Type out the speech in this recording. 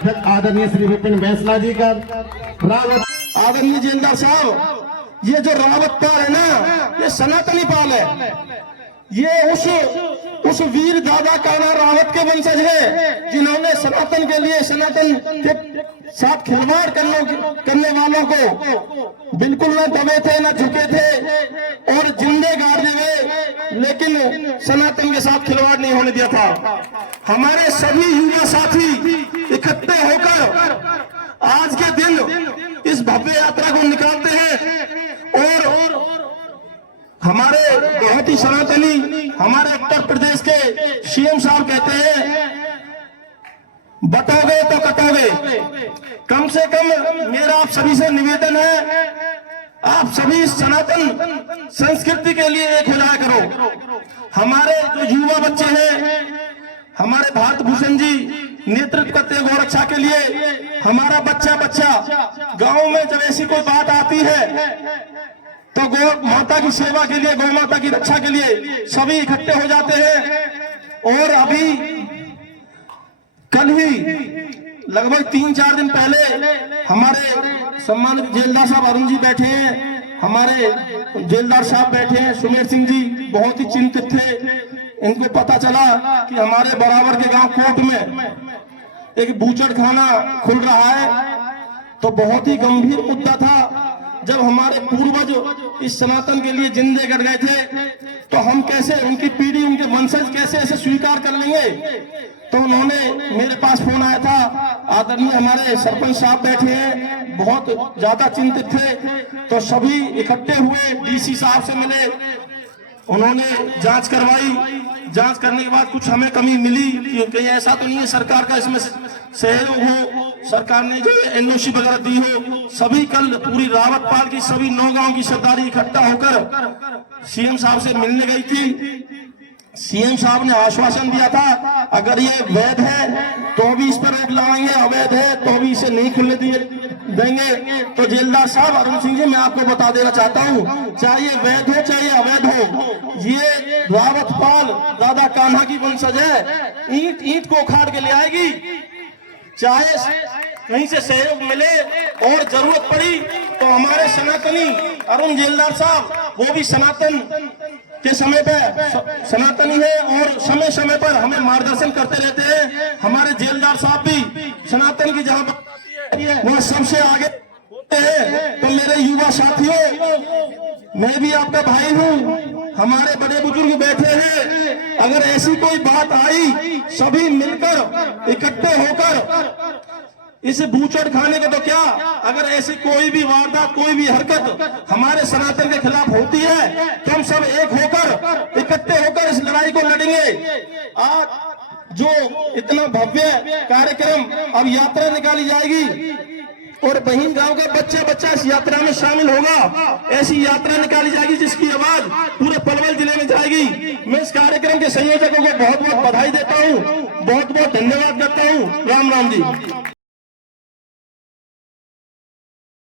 आदरणीय श्री विपिन बैंसला जी का रावत। आदरणीय जेलदार साहब, ये जो रावत पाल है ना, ये सनातनी पाल है। ये उस वीर दादा कान्हा रावत के वंशज है जिन्होंने सनातन के लिए, सनातन के साथ खिलवाड़ करने वालों को बिल्कुल न दबे थे, न झुके थे और जिंदे गाड़ दिए, लेकिन सनातन के साथ खिलवाड़ नहीं होने दिया था। हमारे सभी युवा साथी इकट्ठे होकर आज के दिन इस भव्य यात्रा को निकालते हैं और हमारे बहुत ही सनातनी, हमारे उत्तर प्रदेश के सीएम साहब कहते हैं, बटोगे तो कटोगे। कम से कम मेरा आप सभी से निवेदन है, आप सभी सनातन संस्कृति के लिए एक हो जाया करो। हमारे जो युवा बच्चे हैं, हमारे भारत भूषण जी नेतृत्व करते हैं गौरक्षा के लिए। हमारा बच्चा गांव में जब ऐसी कोई बात आती है तो गौ माता की सेवा के लिए, गौ माता की रक्षा के लिए सभी इकट्ठे हो जाते हैं। और अभी कल ही लगभग 3-4 दिन पहले हमारे सम्मानित जेलदार साहब अरुण जी बैठे हैं, हमारे जेलदार साहब बैठे हैं सुमेर सिंह जी, बहुत ही चिंतित थे। इनको पता चला कि हमारे बराबर के गांव कोट में एक बूचड़ खाना खुल रहा है, तो बहुत ही गंभीर मुद्दा था। जब हमारे पूर्वज इस सनातन के लिए जिंदे कर गए थे, तो हम कैसे, उनकी पीढ़ी, उनके वंशज कैसे ऐसे स्वीकार कर लेंगे। तो उन्होंने, मेरे पास फोन आया था, आदरणीय हमारे सरपंच साहब बैठे हैं, बहुत ज्यादा चिंतित थे, तो सभी इकट्ठे हुए, डीसी साहब से मिले, उन्होंने जांच करवाई। जांच करने के बाद कुछ हमें कमी मिली कि ऐसा तो नहीं है सरकार का इसमें सहयोग हो, सरकार ने जो एनओसी वगैरह दी हो। सभी कल पूरी रावत पाल की सभी 9 गांव की सरदारी इकट्ठा होकर सीएम साहब से मिलने गई थी। सीएम साहब ने आश्वासन दिया था, अगर ये वैध है तो भी इस पर रोक लगाएंगे, अवैध है तो भी इसे नहीं खुलने देंगे। तो जेलदार साहब अरुण सिंह जी, मैं आपको बता देना चाहता हूँ, चाहे ये वैध हो चाहे अवैध हो, ये रावत पाल दादा कान्हा की वंशज है। ईंट को उखाड़ के ले आएगी, चाहे कहीं से सहयोग मिले और जरूरत पड़ी तो हमारे सनातनी अरुण जेलदार साहब, वो भी सनातन के समय पे सनातनी है और समय समय पर हमें मार्गदर्शन करते रहते हैं। हमारे जेलदार साहब भी सनातन की जहां वो सबसे आगे होते हैं। तो मेरे युवा साथियों, मैं भी आपका भाई हूँ, हमारे बड़े बुजुर्ग बैठे हैं, अगर ऐसी कोई बात आई, सभी मिलकर इकट्ठे होकर इसे बूचड़ खाने के, तो क्या अगर ऐसी कोई भी वारदात, कोई भी हरकत हमारे सनातन के खिलाफ होती है तो हम सब एक होकर, इकट्ठे होकर इस लड़ाई को लड़ेंगे। आज जो इतना भव्य कार्यक्रम, अब यात्रा निकाली जाएगी और बहिन गांव का बच्चा इस यात्रा में शामिल होगा। ऐसी यात्रा निकाली जाएगी जिसकी आवाज पूरे पलवल जिले में जाएगी। मैं इस कार्यक्रम के संयोजकों को बहुत बहुत बधाई देता हूँ, बहुत बहुत धन्यवाद करता हूँ। राम राम जी।